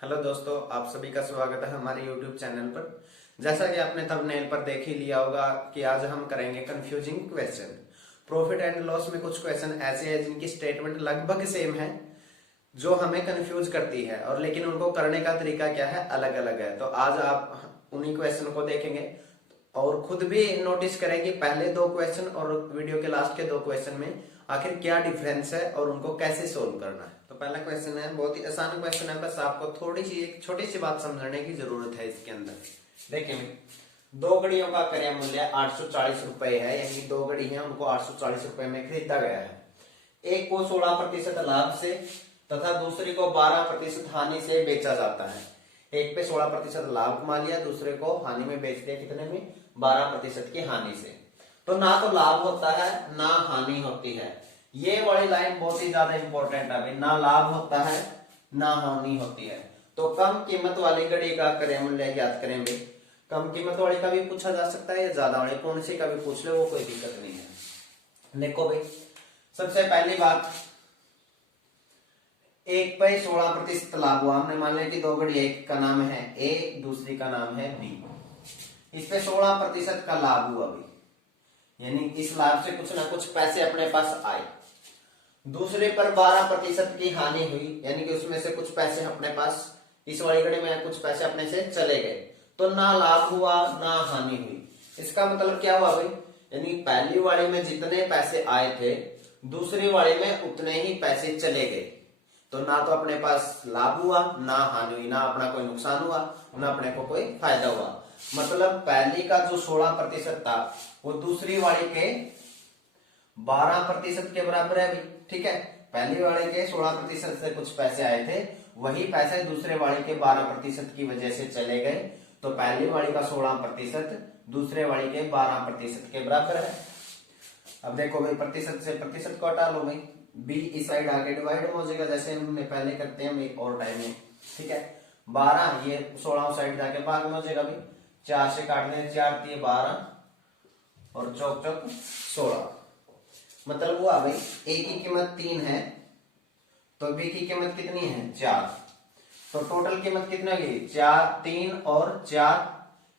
Hello दोस्तों, आप सभी का स्वागत है हमारे YouTube चैनल पर। जैसा कि आपने थंबनेल पर देख ही लिया होगा कि आज हम करेंगे confusing question. Profit and loss में कुछ क्वेश्चन ऐसे हैं जिनकी स्टेटमेंट लगभग सेम है, जो हमें कंफ्यूज करती है, और लेकिन उनको करने का तरीका क्या है, अलग अलग है। तो आज आप उन्हीं क्वेश्चन को देखेंगे और खुद भी नोटिस करें कि पहले दो क्वेश्चन और वीडियो के लास्ट के दो क्वेश्चन में आखिर क्या डिफरेंस है और उनको कैसे सोल्व करना है। तो पहला क्वेश्चन है, बहुत ही आसान क्वेश्चन है, बस आपको थोड़ी सी एक छोटी सी बात समझने की जरूरत है इसके अंदर। देखिए, दो घड़ियों का क्रय मूल्य 840 रुपए है, यानी दो घड़ी है उनको 840 रुपए में खरीदा गया है। एक को 16% लाभ से तथा दूसरी को 12% हानि से बेचा जाता है। एक पे 16% लाभ कमा लिया, दूसरे को हानि में बेच दिया, कितने में? 12% की हानि से। तो ना तो लाभ होता है ना हानि होती है। ये वाली लाइन बहुत ही ज्यादा इंपॉर्टेंट है भाई, ना लाभ होता है ना हानि होती है। तो कम कीमत वाली घड़ी का क्रय मूल्य ज्ञात करें भाई। कम कीमत वाली का भी पूछा जा सकता है या ज्यादा वाली, कौन सी का भी पूछ ले, वो कोई दिक्कत नहीं है। देखो भाई, सबसे पहली बात, एक पे 16% लाभ हुआ। हमने मान लिया कि दो घड़ी, एक का नाम है ए, दूसरी का नाम है बी। इस पे 16% का लाभ हुआ भाई, यानी इस लाभ से कुछ ना कुछ पैसे अपने पास आए। दूसरे पर 12% की हानि हुई, यानी कि उसमें से कुछ पैसे अपने पास, इस वाली घड़ी में कुछ पैसे अपने से चले गए। तो ना लाभ हुआ ना हानि हुई। इसका मतलब क्या हुआ भाई, यानी पहली वाली में जितने पैसे आए थे दूसरी वाली में उतने ही पैसे चले गए। तो ना तो अपने पास लाभ हुआ ना हानि हुई, ना अपना कोई नुकसान हुआ ना अपने को कोई फायदा हुआ। मतलब पहली का जो 16% था वो दूसरी वाली के 12% के बराबर है भी। ठीक है, पहली वाले के 16% से कुछ पैसे आए थे, वही पैसे दूसरे वाले के 12% की वजह से चले गए। तो पहली वाली का 16% दूसरे वाली के 12% के बराबर है। अब देखो भाई, प्रतिशत से प्रतिशत को हटा लो भाई, बी इस साइड आके डिवाइड हो जाएगा, जैसे हमने पहले करते हैं भाई और टाइम में। ठीक है, 12 ये 16 साइड जाके भाग में हो जाएगा भाई, 4 से काटने 4 दिए 12 और चौक चौक 16। मतलब हुआ भाई, ए की कीमत 3 है तो बी की कीमत कितनी है? 4। तो टोटल कीमत कितनी होगी? 4, 3 और 4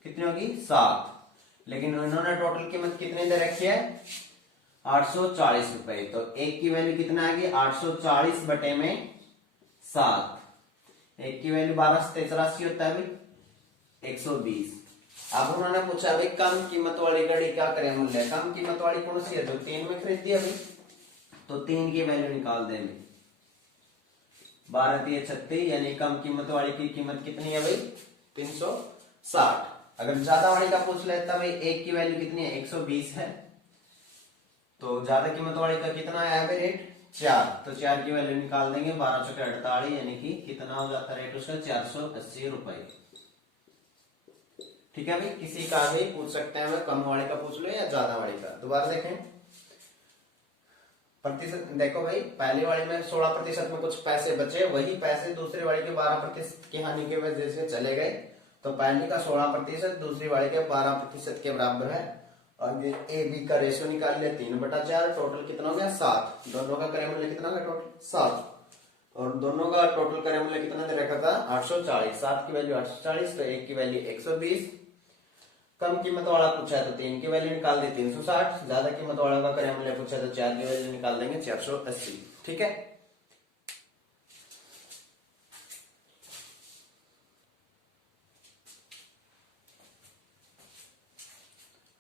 कितनी होगी? 7। लेकिन इन्होंने टोटल कीमत कितनी दे रखी है? 840 रुपए। तो एक की वैल्यू कितना आएगी? 840 बटे में 7। एक की वैल्यू 12 से 83 होता है भाई, 120। अब उन्होंने पूछा भाई कम कीमत वाली घड़ी क्या क्रय मूल्य है। कम कीमत वाली कौन सी है? जो 3 में खरीद दिया भाई, तो 3 की वैल्यू निकाल देंगे। 12 3 36, यानी कम कीमत वाली की कीमत कितनी है भाई? 360। अगर ज्यादा वाली का पूछ लेता भाई, एक की वैल्यू कितनी है? 120 है, तो ज्यादा कीमत वाली का कितना आया भाई रेट? 4। तो 4 की वैल्यू निकाल देंगे, 12 चौके 48, यानी कि कितना हो जाता है रेट उसका? 480 रुपए। ठीक है भाई, किसी का भी पूछ सकते हैं, कम वाले का पूछ लो या ज्यादा वाले का। दोबारा देखें, प्रतिशत देखो भाई, पहली वाली में 16% में कुछ पैसे बचे, वही पैसे दूसरी वाली के 12% की हानि की वजह से चले गए। तो पहली का 16% दूसरी वाली के 12% के बराबर है। और ये ए बी का रेशियो निकाल लिया, 3/4। टोटल कितना हो गया? 7। दोनों का क्रय मूल्य कितना हो गया? टोटल 7। और दोनों का टोटल क्रय मूल्य कितना दे रखा था? 840। 7 की वैल्यू 840, तो एक की वैल्यू 120। कम कीमत वाला पूछा है तो 3 की वैल्यू निकाल दी 360। ज्यादा कीमत वाला का क्रय मूल्य पूछा तो 4 की वैल्यू निकाल देंगे 480। ठीक है,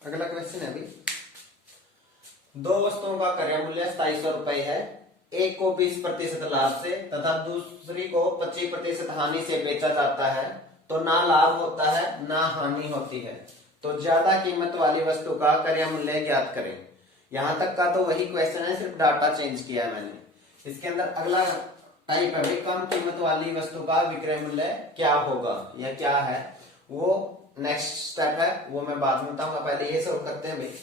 अगला क्वेश्चन है अभी, दो वस्तुओं का क्रय मूल्य 2700 रुपए है। एक को 20% लाभ से तथा दूसरी को 25% हानि से बेचा जाता है। तो ना लाभ होता है ना हानि होती है। तो ज्यादा कीमत वाली वस्तु का क्रय मूल्य ज्ञात करें। यहां तक का तो वही क्वेश्चन है, सिर्फ डाटा चेंज किया है मैंने। इसके अंदर अगला टाइप है, कम कीमत वाली वस्तु का विक्रय मूल्य क्या होगा या क्या है, वो नेक्स्ट स्टेप है, वो मैं बाद में बताऊंगा। पहले ये सोल्व करते हैं भाई।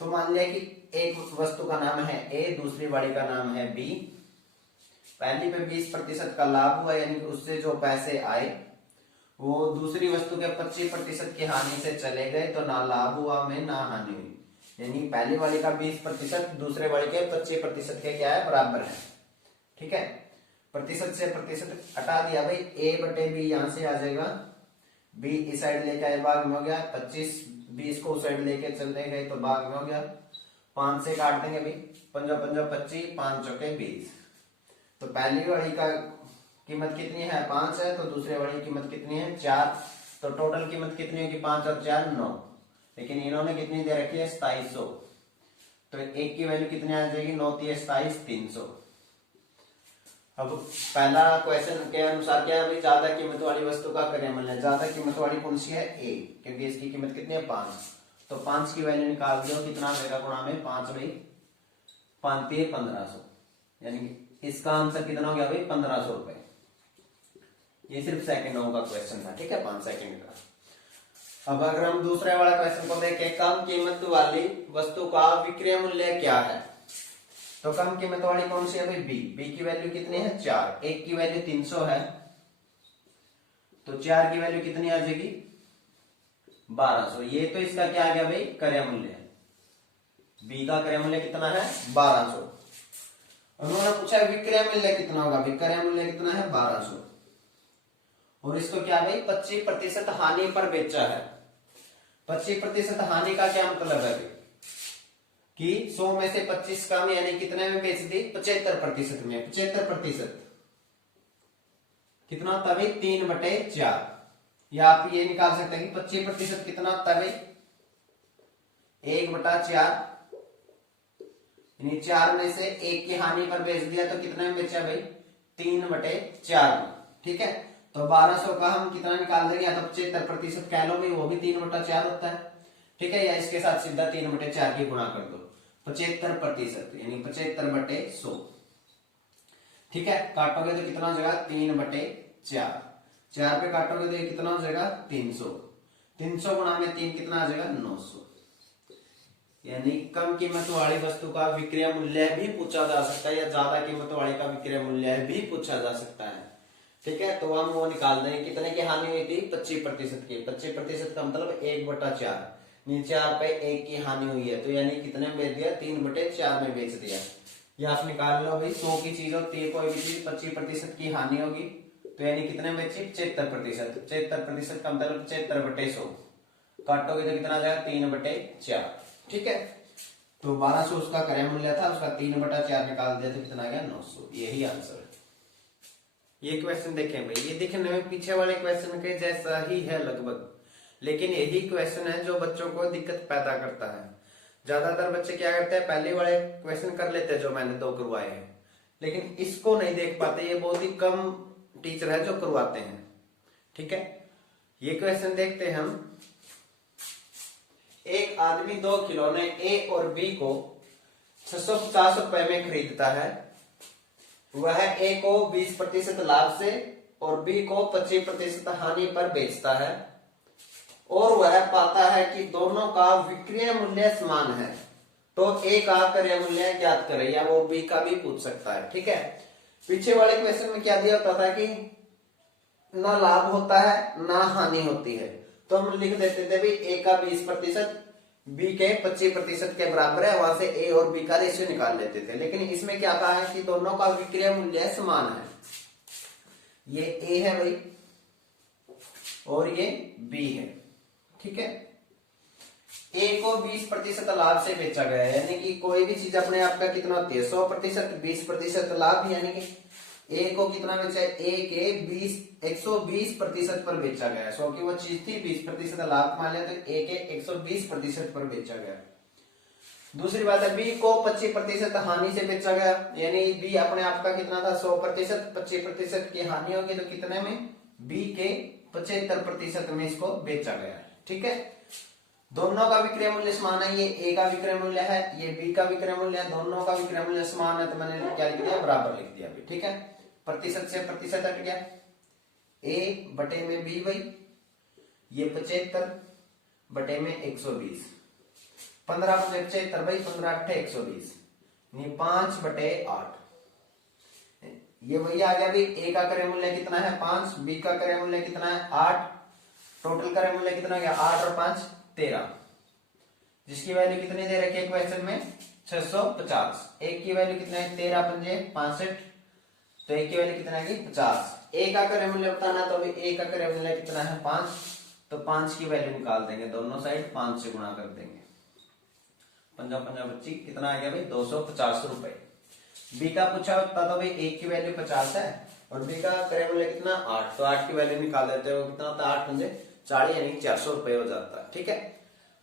तो मान लिया कि एक वस्तु का नाम है ए, दूसरी वाली का नाम है बी। पहली पे 20% का लाभ हुआ, यानी कि उससे जो पैसे आए वो दूसरी वस्तु के 25% की हानि से चले गए। तो ना लाभ हुआ में ना हानि हुई, यानी पहली वाली का 20% दूसरे वाली के 25% के क्या है? बराबर है। ठीक है, प्रतिशत से प्रतिशत हटा दिया भाई, a बटे b यहां से आ जाएगा, b इस साइड लेके आए भाग में हो गया 25, 20 को उस साइड लेके चलने गए तो भाग में हो गया, 5 से काट देंगे भाई, 5 5 25, 5 चौके 20। तो पहली वाली का कीमत कितनी है 5 है, तो दूसरे वाली कीमत कितनी है 4। तो टोटल कीमत कितनी होगी 5 और 4 9, लेकिन इन्होंने कितनी दे रखी है 2700। तो एक की वैल्यू कितनी आ जाएगी 9 27 300। अब पहला क्वेश्चन के अनुसार क्या है भाई, ज्यादा कीमत वाली वस्तु का क्रय मूल्य, ज्यादा कीमत वाली कौन सी है ए, क्योंकि इसकी कीमत कितनी है 5। तो 5 की वैल्यू निकाल दो, कितना आएगा गुणा में 5 भाई 5 1500, यानी कि इसका आंसर कितना हो गया भाई 1500 रुपए। ये सिर्फ सेकंडों का क्वेश्चन था, ठीक है 5 सेकंड का। अब अगर हम दूसरे वाला क्वेश्चन को देखें, कम कीमत वाली वस्तु का विक्रय मूल्य क्या है, तो कम कीमत वाली कौन सी है भाई बी की वैल्यू कितनी है 4, एक की वैल्यू 300 है, तो 4 की वैल्यू कितनी आ जाएगी 1200। ये तो इसका क्या आ गया भाई क्रय मूल्य, बी का क्रय मूल्य कितना है 1200। उन्होंने पूछा विक्रय मूल्य कितना होगा, विक्रय मूल्य कितना है 1200, और इसको क्या भाई 25% हानि पर बेचा है। 25% हानि का क्या मतलब है कि 100 में से 25 कम, यानी कितने में बेच दी 75% में, 75% कितना होता है भाई 3/4, या आप ये निकाल सकते हैं कि 25% कितना होता है भाई 1/4, यानी 4 में से 1 की हानि पर बेच दिया तो कितने में बेचा भाई 3/4 में, ठीक है। तो 1200 का हम कितना निकाल देंगे, या तो 75% कह लो भाई, वो भी 3/4 होता है, ठीक है, या इसके साथ सीधा 3/4 की गुणा कर दो, 75% यानी 75/100, ठीक है। काटोगे तो कितना हो जाएगा 3/4, 4 पे काटोगे तो ये कितना हो जाएगा 300, 300 गुणा में 3 कितना आ जाएगा 900। यानी कम कीमत वाली वस्तु का विक्रय मूल्य भी पूछा जा सकता है, या ज्यादा कीमत वाली का विक्रय मूल्य भी पूछा जा सकता है, ठीक है। तो हम वो निकाल देंगे, कितने की हानि हुई थी 25% की, 25% का मतलब 1/4, नीचे 4 पे 1 की हानि हुई है, तो यानी कितने में बेच दिया 3/4 में बेच दिया। या आप निकाल लो भाई 100 की चीज होती है, कोई भी चीज 25% की हानि होगी, तो यानी कितने में बेची 75%, 75% का मतलब 75/100, काटोगे तो कितना आ जाएगा 3/4, ठीक है। तो 1200 उसका क्रय मूल्य था, उसका 3/4 निकाल दिया तो कितना आ गया 900, यही आंसर है। ये क्वेश्चन देखें भाई, ये दिखने में पीछे वाले क्वेश्चन के जैसा ही है लगभग, लेकिन यही क्वेश्चन है जो बच्चों को दिक्कत पैदा करता है। ज्यादातर बच्चे क्या करते हैं, पहले वाले क्वेश्चन कर लेते हैं जो मैंने 2 करवाए हैं, लेकिन इसको नहीं देख पाते। ये बहुत ही कम टीचर है जो करवाते हैं, ठीक है। ये क्वेश्चन देखते हैं हम। एक आदमी 2 खिलौने ए और बी को 650 रुपए में खरीदता है। वह ए को 20% लाभ से और बी को 25% हानि पर बेचता है, और वह पाता है कि दोनों का विक्रय मूल्य समान है। तो ए का क्रय मूल्य ज्ञात करें, या वो बी का भी पूछ सकता है, ठीक है। पीछे वाले क्वेश्चन में क्या दिया होता था कि ना लाभ होता है ना हानि होती है, तो हम लिख देते थे भी ए का 20% बी के 25% के बराबर है, वहां से ए और बी का रेशियो निकाल लेते थे। लेकिन इसमें क्या कहा है कि दोनों का विक्रय मूल्य समान है, ये ए है भाई और ये बी है, ठीक है। ए को 20% लाभ से बेचा गया है, यानी कि कोई भी चीज अपने आप का कितना होती है 100%, 20% लाभ, यानी कि ए को कितना बेचा है, ए के 120% पर बेचा गया है। 100 की वो चीज थी, 20% लाभ मान लिया, तो ए के 120% पर बेचा गया। दूसरी बात है बी को 25% हानि से बेचा गया, यानी बी अपने आप का कितना था 100%, 25% की हानि होगी तो कितने में बी के 75% में इसको बेचा गया है, ठीक है। दोनों का विक्रय मूल्य समान है, ये ए का विक्रय मूल्य है, ये बी का विक्रय मूल्य है, दोनों का विक्रय मूल्य समान है, तो मैंने क्या लिख दिया बराबर लिख दिया, ठीक है। प्रतिशत से प्रतिशत हट गया, ए बटे में बी भाई, ये 75 बटे में 120, 15 बटे 75 भाई, 15 8 120, 5/8, ये वही आ गया भाई। ए का क्रय मूल्य कितना है 5, बी का क्रय मूल्य कितना है 8, टोटल क्रय मूल्य कितना हो गया 8 और 5 13, जिसकी वैल्यू कितनी दे रखी है क्वेश्चन में 650। एक की वैल्यू कितना है 13 पंजे 65, तो ए की वैल्यू कितना है 50। ए का क्रय मूल्य बताना, तो अभी ए का क्रय मूल्य कितना है 5, तो 5 की वैल्यू निकाल देंगे, दोनों साइड 5 से गुणा कर देंगे, 5 5 25 कितना आ गया भाई 250 रुपए। बी का पूछा होता तो भाई ए की वैल्यू 50 है और बी का क्रय मूल्य कितना 8, तो 8 की वैल्यू निकाल देते हो, कितना होता है 8 पंजे 40 यानी 400 रुपए हो जाता है। ठीक है,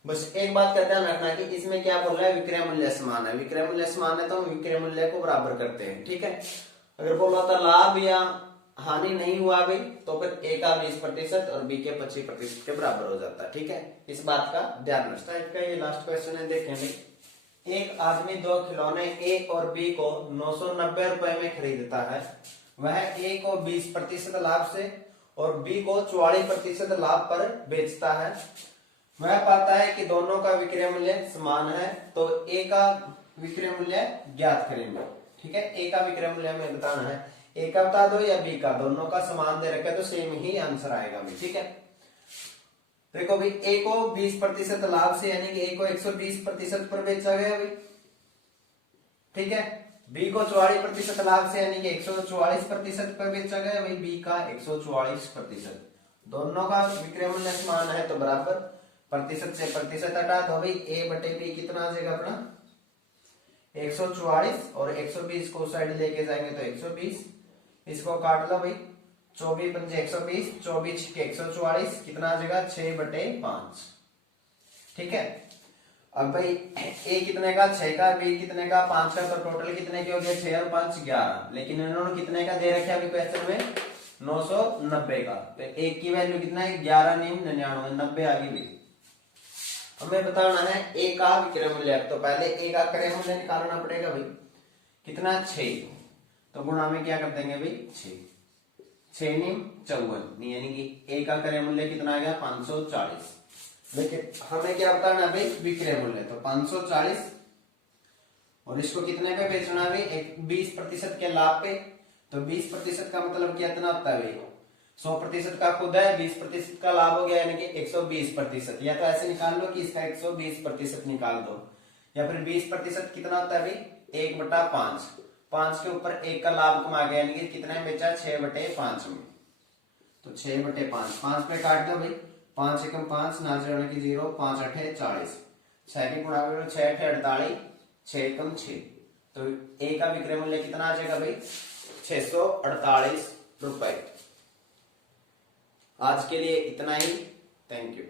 बस एक बात का ध्यान रखना कि इसमें क्या बोल रहा है विक्रय मूल्य समान है, विक्रय मूल्य समान है तो हम विक्रय मूल्य को बराबर करते हैं। ठीक है, अगर बोला था लाभ या हानि नहीं हुआ भाई तो फिर ए का 20% और बी के 25% के बराबर हो जाता है। ठीक है, इस बात का ध्यान रखना। इसका ये लास्ट क्वेश्चन है, देखें भाई, एक आदमी दो खिलौने ए और बी को 990 रुपए में खरीदता है, वह ए को 20% लाभ से और बी को 44% लाभ पर बेचता है। वह पाता है कि दोनों का विक्रय मूल्य समान है, तो ए का विक्रय मूल्य ज्ञात करेंगे। ठीक है, ए का विक्रय मूल्य हमें बताना है, ए का बता दो या बी का, दोनों का समान दे रखा है तो सेम ही आंसर आएगा भाई। ठीक है, देखो भाई ए को 20% लाभ से यानी कि ए को 120% पर बेचा गया भाई। ठीक है, बी को 44% लाभ से यानी कि 144% पर बेचा गया भाई, बी का 144%। दोनों का विक्रय मूल्य समान है तो बराबर, प्रतिशत से प्रतिशत हटा दो भाई, ए बटे बी कितना आ जाएगा अपना 144 और 120 को साइड लेके जाएंगे तो 120, इसको काट लो भाई, 24 पंजे 120, 24 के 144 कितना आ जाएगा 6/5। ठीक है, अब भाई ए कितने का 6 का, बी कितने का 5 का, तो टोटल कितने के हो गए 6 और 5 11, लेकिन इन्होंने कितने का दे रखा है क्वेश्चन में 990 का, तो ए की वैल्यू कितना है 11 9 99 90 आ गई भाई। हमें बताना है ए का विक्रय मूल्य, तो पहले ए का क्रय मूल्य निकालना पड़ेगा भाई, कितना 6, तो गुणा में क्या कर देंगे भाई 6 6 9 54, यानी कि ए का क्रय मूल्य कितना आ गया 540। लेकिन हमें क्या बताना है भाई विक्रय मूल्य, तो 540 और इसको कितने पे बेचना है भाई 20% के लाभ पे, तो 20% का मतलब कितना होता है भाई 100% का खुद है, 20% का लाभ हो गया यानी कि 120%, या तो ऐसे निकाल लो कि इसका 120% निकाल दो, या फिर 20% कितना होता है भाई 1/5, 5 के ऊपर 1 का लाभ कमा गया यानी कि कितने में बेचा 6/5 में, तो 6/5 5 पे काट दो भाई, 5 एकम 5 ना जोड़ने की 0, 5 8 40, 6 की गुणा करो 6 8 48, 6 एकम 6, तो ए का विक्रय मूल्य कितना आ जाएगा भाई 648 रुपए। आज के लिए इतना ही, थैंक यू।